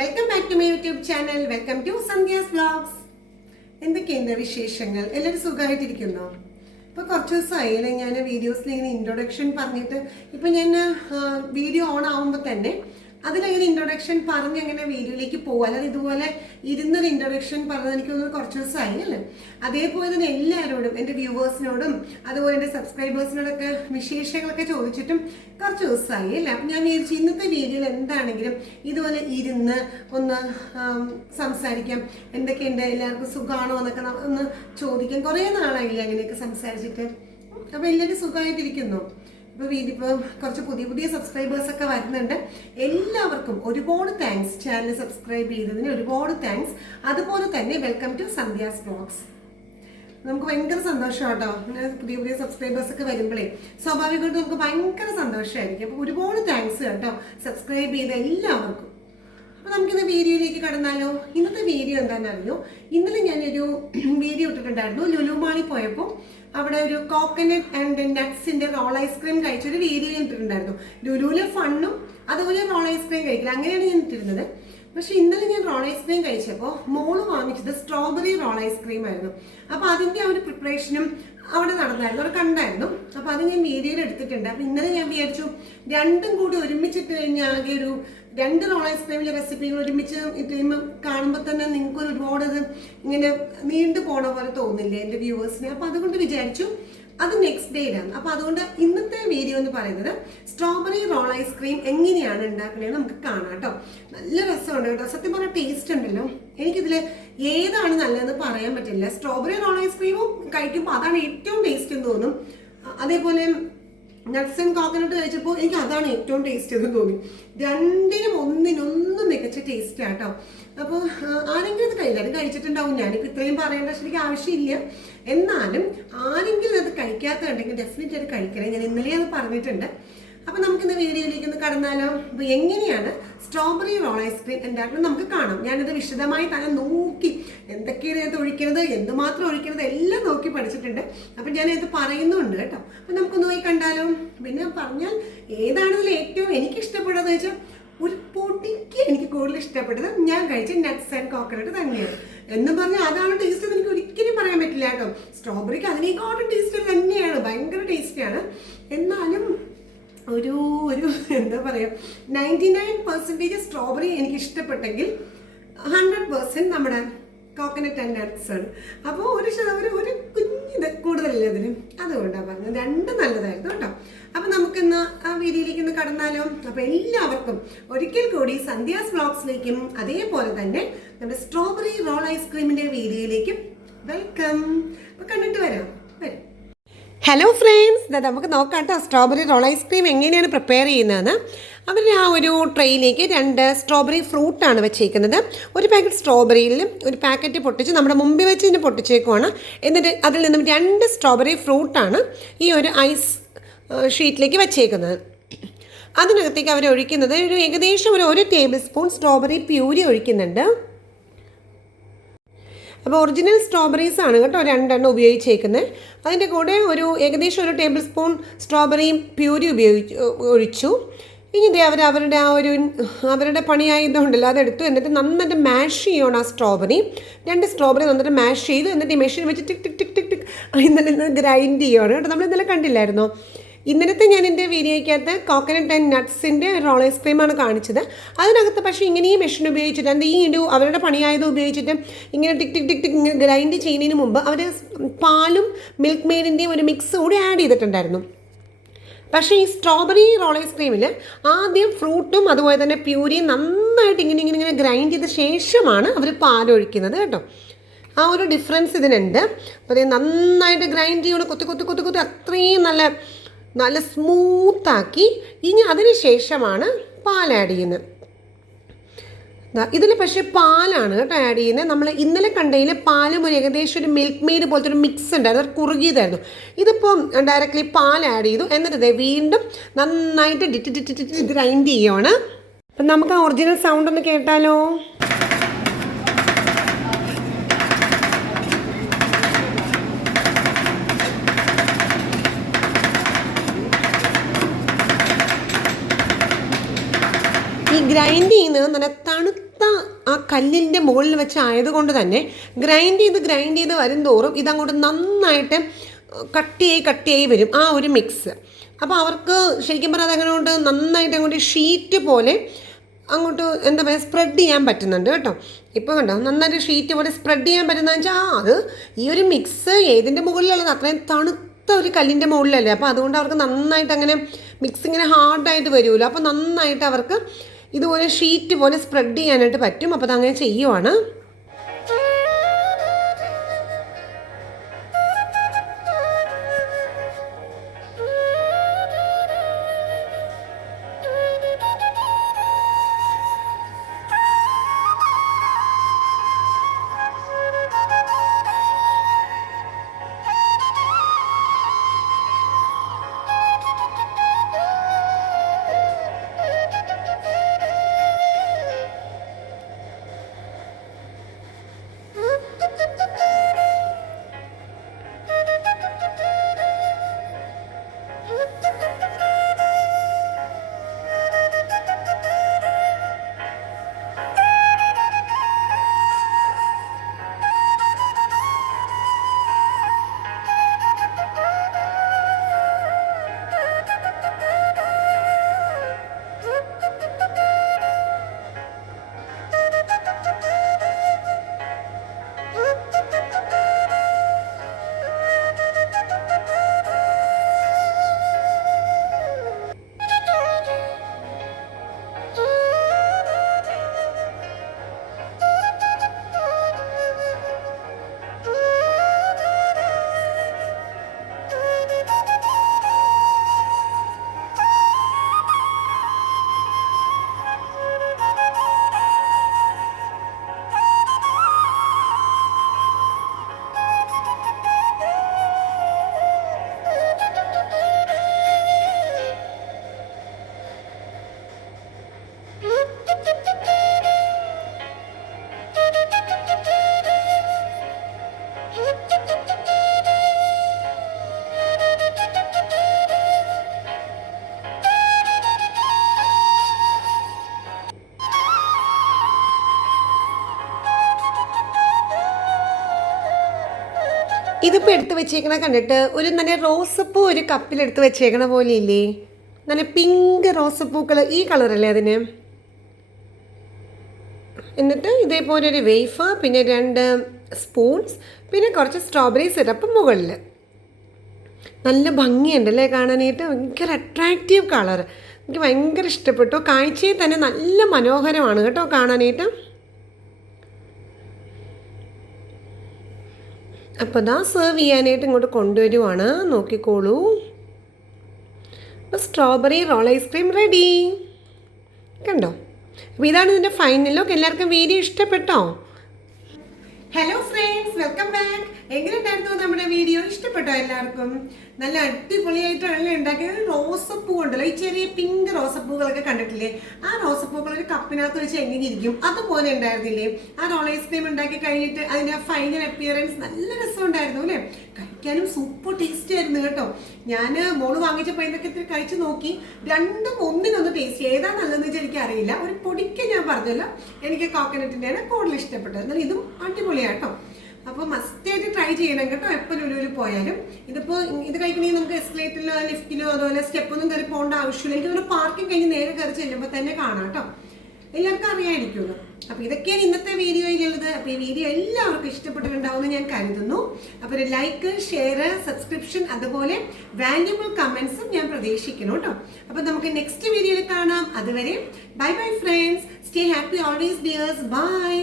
Welcome back to my YouTube channel. Welcome to Sandhya's vlogs. എന്തൊക്കെയുണ്ട് വിശേഷങ്ങൾ? എല്ലാവരും സുഖമായിട്ടിരിക്കുന്നോ? ഇപ്പോൾ കുറച്ച് ദിവസമായില്ലേ ഞാൻ വീഡിയോസിൽ ഇങ്ങനെ ഇൻട്രൊഡക്ഷൻ പറഞ്ഞിട്ട്. ഇപ്പം ഞാൻ വീഡിയോ ഓൺ ആകുമ്പോൾ തന്നെ അതിലങ്ങനെ ഇൻട്രൊഡക്ഷൻ പറഞ്ഞ് അങ്ങനെ വീഡിയോയിലേക്ക് പോകും. അല്ലാതെ ഇതുപോലെ ഇരുന്നൊരു ഇൻട്രൊഡക്ഷൻ പറഞ്ഞത് എനിക്ക് തോന്നുന്നു കുറച്ച് ദിവസമായി അല്ലേ. അതേപോലെ തന്നെ എല്ലാവരോടും, എൻ്റെ വ്യൂവേഴ്സിനോടും അതുപോലെ എൻ്റെ സബ്സ്ക്രൈബേഴ്സിനോടൊക്കെ വിശേഷങ്ങളൊക്കെ ചോദിച്ചിട്ടും കുറച്ച് ദിവസമായി അല്ലേ. അപ്പം ഞാൻ വിചാരിച്ചു ഇന്നത്തെ വീഡിയോയിൽ എന്താണെങ്കിലും ഇതുപോലെ ഇരുന്ന് ഒന്ന് സംസാരിക്കാം. എന്തൊക്കെയുണ്ട്, എല്ലാവർക്കും സുഖമാണോ എന്നൊക്കെ ഒന്ന് ചോദിക്കാം. കുറേ നാളായില്ലേ അങ്ങനെയൊക്കെ സംസാരിച്ചിട്ട്. അപ്പോൾ എല്ലാവരും സുഖമായിട്ടിരിക്കുന്നു. ഇപ്പോൾ കുറച്ച് പുതിയ സബ്സ്ക്രൈബേഴ്സൊക്കെ വരുന്നുണ്ട്. എല്ലാവർക്കും ഒരുപാട് താങ്ക്സ്. ചാനൽ സബ്സ്ക്രൈബ് ചെയ്തതിന് ഒരുപാട് താങ്ക്സ്. അതുപോലെ തന്നെ വെൽക്കം ടു സന്ധ്യാസ് വ്ലോഗ്സ്. നമുക്ക് ഭയങ്കര സന്തോഷം കേട്ടോ. പുതിയ സബ്സ്ക്രൈബേഴ്സൊക്കെ വരുമ്പോഴേ സ്വാഭാവികമായിട്ട് നമുക്ക് ഭയങ്കര സന്തോഷമായിരിക്കും. അപ്പോൾ ഒരുപാട് താങ്ക്സ് കേട്ടോ സബ്സ്ക്രൈബ് ചെയ്ത എല്ലാവർക്കും. അപ്പോൾ നമുക്കിന്ന് വീഡിയോയിലേക്ക് കടന്നാലോ? ഇന്നത്തെ വീഡിയോ എന്താണെന്നറിയോ? ഇന്നലെ ഞാനൊരു വീഡിയോ ഇട്ടിട്ടുണ്ടായിരുന്നു. ലുലു മാളിൽ പോയപ്പോൾ അവിടെ ഒരു കോക്കനട്ട് ആൻഡ് നട്ട്സിന്റെ റോൾ ഐസ്ക്രീം കഴിച്ചൊരു വീഡിയോ ഞാൻ ഇട്ടിട്ടുണ്ടായിരുന്നു. ലുലുവിലെ ഫണ്ണും അതുപോലെ റോൾ ഐസ്ക്രീം കഴിക്കില്ല, അങ്ങനെയാണ് ഞാൻ ഇട്ടിരുന്നത്. പക്ഷെ ഇന്നലെ ഞാൻ റോൾ ഐസ്ക്രീം കഴിച്ചപ്പോൾ മോള് വാങ്ങിച്ചത് സ്ട്രോബെറി റോൾ ഐസ്ക്രീം ആയിരുന്നു. അപ്പോൾ അതിൻ്റെ ആ ഒരു പ്രിപ്പറേഷനും അവിടെ നടന്നായിരുന്നു, അവിടെ കണ്ടായിരുന്നു. അപ്പോൾ അത് ഞാൻ വീഡിയോയിൽ എടുത്തിട്ടുണ്ട്. അപ്പോൾ ഇന്നലെ ഞാൻ വിചാരിച്ചു രണ്ടും കൂടി ഒരുമിച്ചിട്ട് കഴിഞ്ഞാൽ ആകെ ഒരു 2 റോൾ ഐസ്ക്രീമിൻ്റെ റെസിപ്പികൾ ഒരുമിച്ച് ഇട്ടുമ്പോൾ കാണുമ്പോൾ തന്നെ നിങ്ങൾക്ക് ഒരുപാട് അത് ഇങ്ങനെ നീണ്ടു പോണ പോലെ തോന്നില്ലേ എൻ്റെ വ്യൂവേഴ്സിനെ. അപ്പോൾ അതുകൊണ്ട് വിചാരിച്ചു അത് നെക്സ്റ്റ് ഡേ ഇടാം. അപ്പോൾ അതുകൊണ്ട് ഇന്നത്തെ വീഡിയോ എന്ന് പറയുന്നത് സ്ട്രോബെറി റോൾ ഐസ്ക്രീം എങ്ങനെയാണ് ഉണ്ടാക്കണേന്ന് നമുക്ക് കാണാം കേട്ടോ. നല്ല രസമുണ്ട് കേട്ടോ. സത്യം പറഞ്ഞാൽ ടേസ്റ്റ് ഉണ്ടല്ലോ. എനിക്കിതിൽ ഏതാണ് നല്ലതെന്ന് പറയാൻ പറ്റില്ല. സ്ട്രോബെറി റോൾ ഐസ്ക്രീമും കഴിക്കുമ്പോൾ അതാണ് ഏറ്റവും ടേസ്റ്റ് എന്ന് തോന്നും. അതേപോലെ നട്ട്സ് ആൻഡ് കോക്കനട്ട് കഴിച്ചപ്പോൾ എനിക്ക് അതാണ് ഏറ്റവും ടേസ്റ്റ് എന്ന് തോന്നി. രണ്ടിനും ഒന്നിനൊന്നും മികച്ച ടേസ്റ്റ് ആട്ടോ. അപ്പോൾ ആരെങ്കിലും അത് എല്ലാവരും കഴിച്ചിട്ടുണ്ടാവും. ഞാനിപ്പോൾ ഇത്രയും പറയേണ്ട ശരിക്കും ആവശ്യമില്ല. എന്നാലും ആരെങ്കിലും അത് കഴിക്കാത്തതുണ്ടെങ്കിൽ ഡെഫിനറ്റ് അത് കഴിക്കണേ. ഞാൻ ഇന്നലെ അത് പറഞ്ഞിട്ടുണ്ട്. അപ്പോൾ നമുക്കിന്ന് വീഡിയോയിലേക്ക് ഒന്ന് കടന്നാലോ? അപ്പോൾ എങ്ങനെയാണ് സ്ട്രോബെറി റോൾ ഐസ്ക്രീം ഉണ്ടാക്കുന്നത് നമുക്ക് കാണാം. ഞാനിത് വിശദമായി തന്നെ നോക്കി എന്തൊക്കെയാണ് ഇത് ഒഴിക്കുന്നത്, എന്തുമാത്രം ഒഴിക്കുന്നത് എല്ലാം നോക്കി പഠിച്ചിട്ടുണ്ട്. അപ്പം ഞാനിത് പറയുന്നുണ്ട് കേട്ടോ. അപ്പം നമുക്കൊന്ന് പോയി കണ്ടാലോ? പിന്നെ പറഞ്ഞാൽ ഏതാണ് ഇതിൽ ഏറ്റവും എനിക്ക് ഇഷ്ടപ്പെട്ടതെന്ന് വെച്ചാൽ ഒരു പൊടിക്ക് എനിക്ക് കൂടുതൽ ഇഷ്ടപ്പെട്ടത് ഞാൻ കഴിച്ച നട്ട്സ് ആൻഡ് കോക്കനട്ട് തന്നെയാണ്. എന്ന് പറഞ്ഞാൽ അതാണ് ടേസ്റ്റ് എന്ന് എനിക്ക് ഒരിക്കലും പറയാൻ പറ്റില്ല കേട്ടോ. സ്ട്രോബെറിക്ക് അതിനേക്കാളും ടേസ്റ്റ് തന്നെയാണ്, ഭയങ്കര ടേസ്റ്റിയാണ്. എന്നാലും ഒരു എന്താ പറയുക, 99% സ്ട്രോബെറി എനിക്ക് ഇഷ്ടപ്പെട്ടെങ്കിൽ 100% നമ്മുടെ കോക്കനട്ട് ആൻഡ് നട്ട്സ് ആണ്. അപ്പോൾ ഒരു കുഞ്ഞിത് കൂടുതലല്ലേ അതിന്, അതുകൊണ്ടാണ് പറഞ്ഞത്. രണ്ടും നല്ലതായിരുന്നു കേട്ടോ. അപ്പം നമുക്കിന്ന് ആ വീഡിയോയിലേക്ക് ഒന്ന് കടന്നാലോ? അപ്പോൾ എല്ലാവർക്കും ഒരിക്കൽ കൂടി സന്ധ്യാസ് വ്ലോഗ്സിലേക്കും അതേപോലെ തന്നെ നമ്മുടെ സ്ട്രോബെറി റോൾ ഐസ്ക്രീമിൻ്റെ വീഡിയോയിലേക്കും വെൽക്കം. അപ്പോൾ കണ്ടിട്ട് വരാം. ഹലോ ഫ്രണ്ട്സ്, നമുക്ക് നോക്കാം കേട്ടോ സ്ട്രോബെറി റോൾ ഐസ്ക്രീം എങ്ങനെയാണ് പ്രിപ്പയർ ചെയ്യുന്നതെന്ന്. അവർ ആ ഒരു ട്രെയിലേക്ക് 2 സ്ട്രോബെറി ഫ്രൂട്ടാണ് വെച്ചേക്കുന്നത്. ഒരു പാക്കറ്റ് സ്ട്രോബെറിയിലും ഒരു പാക്കറ്റ് പൊട്ടിച്ച് നമ്മുടെ മുമ്പിൽ വെച്ച് ഇതിന് പൊട്ടിച്ചേക്കുവാണ്. എന്നിട്ട് അതിൽ നിന്നും 2 സ്ട്രോബെറി ഫ്രൂട്ടാണ് ഈ ഒരു ഐസ് ഷീറ്റിലേക്ക് വെച്ചേക്കുന്നത്. അതിനകത്തേക്ക് അവർ ഒഴിക്കുന്നത് ഏകദേശം ഒരു ടേബിൾ സ്പൂൺ സ്ട്രോബെറി പ്യൂരി ഒഴിക്കുന്നുണ്ട്. അപ്പോൾ ഒറിജിനൽ സ്ട്രോബെറീസ് ആണ് കേട്ടോ 2 ഉപയോഗിച്ചേക്കുന്നത്. അതിൻ്റെ കൂടെ ഏകദേശം 1 ടേബിൾ സ്പൂൺ സ്ട്രോബെറി പ്യൂരി ഒഴിച്ചു. ഇനി ഇതേ അവരുടെ പണിയായതുകൊണ്ടല്ലോ അതെടുത്തു. എന്നിട്ട് നന്നായിട്ട് മാഷ് ചെയ്യണം ആ സ്ട്രോബെറി. 2 സ്ട്രോബെറി നന്നായിട്ട് മാഷ് ചെയ്തു. എന്നിട്ട് ഈ മെഷീൻ വെച്ച് ടിക് ടിക് ടിക് ടിക് ടിക് ഇന്നലെ ഗ്രൈൻഡ് ചെയ്യണം കേട്ടോ. നമ്മൾ ഇന്നലെ കണ്ടില്ലായിരുന്നോ? ഇന്നലത്തെ ഞാൻ എൻ്റെ വീഡിയോയ്ക്കകത്ത് കോക്കനട്ട് ആൻഡ് നട്ട്സിൻ്റെ റോൾ ഐസ്ക്രീമാണ് കാണിച്ചത്. അതിനകത്ത് പക്ഷേ ഇങ്ങനെ ഈ മെഷീൻ ഉപയോഗിച്ചിട്ട് അവരുടെ പണിയായത് ഉപയോഗിച്ചിട്ട് ഇങ്ങനെ ടിക് ടിക് ടിക് ടിക് ഇങ്ങനെ ഗ്രൈൻഡ് ചെയ്യുന്നതിന് മുമ്പ് അവർ പാലും മിൽക്ക് മെയ്ഡിൻ്റെയും ഒരു മിക്സ് കൂടി ആഡ് ചെയ്തിട്ടുണ്ടായിരുന്നു. പക്ഷേ ഈ സ്ട്രോബെറി റോൾ ഐസ്ക്രീമിൽ ആദ്യം ഫ്രൂട്ടും അതുപോലെ തന്നെ പ്യൂരിയും നന്നായിട്ട് ഇങ്ങനെ ഗ്രൈൻഡ് ചെയ്ത ശേഷമാണ് അവർ പാലൊഴിക്കുന്നത് കേട്ടോ. ആ ഒരു ഡിഫറൻസ് ഇതിനുണ്ട്. അപ്പോൾ അത് നന്നായിട്ട് ഗ്രൈൻഡ് ചെയ്യണം, കുത്തി അത്രയും നല്ല സ്മൂത്താക്കി. ഇനി അതിന് ശേഷമാണ് പാൽ ആഡ് ചെയ്യുന്നത്. ഇതിൽ പക്ഷേ പാലാണ് കേട്ടോ ആഡ് ചെയ്യുന്നത്. നമ്മൾ ഇന്നലെ കണ്ടതിൽ പാലും ഏകദേശം ഒരു മിൽക്ക് മെയ്ഡ് പോലത്തെ ഒരു മിക്സ് ഉണ്ടായിരുന്നു, അത് കുറുകിയതായിരുന്നു. ഇതിപ്പോൾ ഡയറക്റ്റ്ലി പാൽ ആഡ് ചെയ്തു. എന്നിട്ട് വീണ്ടും നന്നായിട്ട് ഡിറ്റ് ഗ്രൈൻഡ് ചെയ്യുകയാണ്. അപ്പം നമുക്ക് ആ ഒറിജിനൽ സൗണ്ട് ഒന്ന് കേട്ടാലോ? ഗ്രൈൻഡ് ചെയ്യുന്നത് നല്ല തണുത്ത ആ കല്ലിൻ്റെ മുകളിൽ വെച്ചായതുകൊണ്ട് തന്നെ ഗ്രൈൻഡ് ചെയ്ത് വരും തോറും ഇതങ്ങോട്ട് നന്നായിട്ട് കട്ടിയായി വരും ആ ഒരു മിക്സ്. അപ്പോൾ അവർക്ക് ശരിക്കും പറഞ്ഞാൽ അതങ്ങോട്ട് നന്നായിട്ട് അങ്ങോട്ട് ഷീറ്റ് പോലെ അങ്ങോട്ട് എന്താ പറയുക സ്പ്രെഡ് ചെയ്യാൻ പറ്റുന്നുണ്ട് കേട്ടോ. ഇപ്പോൾ കണ്ടോ നന്നായിട്ട് ഷീറ്റ് പോലെ സ്പ്രെഡ് ചെയ്യാൻ പറ്റുന്നതെന്ന് വെച്ചാൽ അത് ഈ ഒരു മിക്സ് ഏതിൻ്റെ മുകളിലുള്ളത് അത്രയും തണുത്ത ഒരു കല്ലിൻ്റെ മുകളിലല്ലേ. അപ്പോൾ അതുകൊണ്ട് അവർക്ക് നന്നായിട്ട് അങ്ങനെ മിക്സ് ഇങ്ങനെ ഹാർഡായിട്ട് വരുമല്ലോ. അപ്പോൾ നന്നായിട്ട് അവർക്ക് ഇതുപോലെ ഷീറ്റ് പോലെ സ്പ്രെഡ് ചെയ്യാനായിട്ട് പറ്റും. അപ്പോൾ അതങ്ങനെ ചെയ്യുവാണ്. ഇതിപ്പോൾ എടുത്ത് വെച്ചേക്കണ കണ്ടിട്ട് ഒരു നല്ല റോസപ്പൂ ഒരു കപ്പിലെടുത്ത് വെച്ചേക്കണ പോലെ ഇല്ലേ? നല്ല പിങ്ക് റോസപ്പൂക്കൾ, ഈ കളറല്ലേ അതിന്. എന്നിട്ട് ഇതേപോലെ ഒരു വേഫർ, പിന്നെ 2 സ്പൂൺസ്, പിന്നെ കുറച്ച് സ്ട്രോബെറി സിറപ്പ് മുകളിൽ. നല്ല ഭംഗിയുണ്ടല്ലേ കാണാനായിട്ട്. ഭയങ്കര അട്രാക്റ്റീവ് കളർ. എനിക്ക് ഭയങ്കര ഇഷ്ടപ്പെട്ടു. കാഴ്ചയിൽ തന്നെ നല്ല മനോഹരമാണ് കേട്ടോ കാണാനായിട്ട്. അപ്പോൾ ഇതാ സെർവ് ചെയ്യാനായിട്ട് ഇങ്ങോട്ട് കൊണ്ടുവരുവാണ്. നോക്കിക്കോളൂ. അപ്പോൾ സ്ട്രോബെറി റോൾ ഐസ്ക്രീം റെഡി. കണ്ടോ? അപ്പോൾ ഇതാണ് ഇതിൻ്റെ ഫൈനൽ ലുക്ക്. എല്ലാവർക്കും വീഡിയോ ഇഷ്ടപ്പെട്ടോ? Hello friends, welcome back. എങ്ങനെയുണ്ടായിരുന്നു നമ്മുടെ വീഡിയോ? ഇഷ്ടപ്പെട്ടോ എല്ലാവർക്കും? നല്ല അടിപൊളിയായിട്ടാണല്ലോ ഉണ്ടാക്കിയത്. റോസപ്പൂ ഉണ്ടല്ലോ, ഈ ചെറിയ പിങ്ക് റോസപ്പൂകളൊക്കെ കണ്ടിട്ടില്ലേ? ആ റോസപ്പൂക്കൾ ഒരു കപ്പിനകത്ത് വെച്ച് എങ്ങനെ ഇരിക്കും അതുപോലെ ഉണ്ടായിരുന്നില്ലേ? ആ റോൾ ഐസ്ക്രീം ഉണ്ടാക്കി കഴിഞ്ഞിട്ട് അതിൻ്റെ ഫൈനൽ അപ്പിയറൻസ് നല്ല രസമുണ്ടായിരുന്നു അല്ലേ? കഴിക്കാനും സൂപ്പർ ടേസ്റ്റ് ആയിരുന്നു കേട്ടോ. ഞാൻ മോള് വാങ്ങിച്ചപ്പോൾ ഇതൊക്കെ ഇത്തിരി കഴിച്ച് നോക്കി. രണ്ടും ഒന്നിനൊന്ന് ടേസ്റ്റ് ഏതാ നല്ലതെന്ന് വെച്ചാൽ എനിക്ക് അറിയില്ല. ഒരു പൊടിക്ക് ഞാൻ പറഞ്ഞല്ലോ, എനിക്ക് കോക്കനട്ടിൻ്റെയാണ് കൂടുതൽ ഇഷ്ടപ്പെട്ടത്. എന്നാൽ ഇതും അടിപൊളിയാട്ടോ. അപ്പോൾ മസ്റ്റായിട്ട് ട്രൈ ചെയ്യണം കേട്ടോ, എപ്പോൾ ലുലുവിൽ പോയാലും. ഇതിപ്പോൾ ഇത് കഴിക്കണമെങ്കിൽ നമുക്ക് എസ്കലേറ്ററിലോ ലിഫ്റ്റിലോ അതുപോലെ സ്റ്റെപ്പൊന്നും കയറി പോകേണ്ട ആവശ്യമില്ല. എനിക്കൊരു പാർക്കിംഗ് കഴിഞ്ഞ് നേരെ കയറി ചെല്ലുമ്പോൾ തന്നെ കാണാം കേട്ടോ. എല്ലാവർക്കും അറിയാമായിരിക്കുമല്ലോ. അപ്പോൾ ഇതൊക്കെയാണ് ഇന്നത്തെ വീഡിയോയിലുള്ളത്. അപ്പോൾ ഈ വീഡിയോ എല്ലാവർക്കും ഇഷ്ടപ്പെട്ടിട്ടുണ്ടാവുമെന്ന് ഞാൻ കരുതുന്നു. അപ്പോൾ ഒരു ലൈക്ക്, ഷെയർ, സബ്സ്ക്രിപ്ഷൻ, അതുപോലെ വാല്യുബിൾ കമൻസും ഞാൻ പ്രതീക്ഷിക്കുന്നു കേട്ടോ. അപ്പോൾ നമുക്ക് നെക്സ്റ്റ് വീഡിയോയിൽ കാണാം. അതുവരെ bye bye friends. Stay happy always dears. By.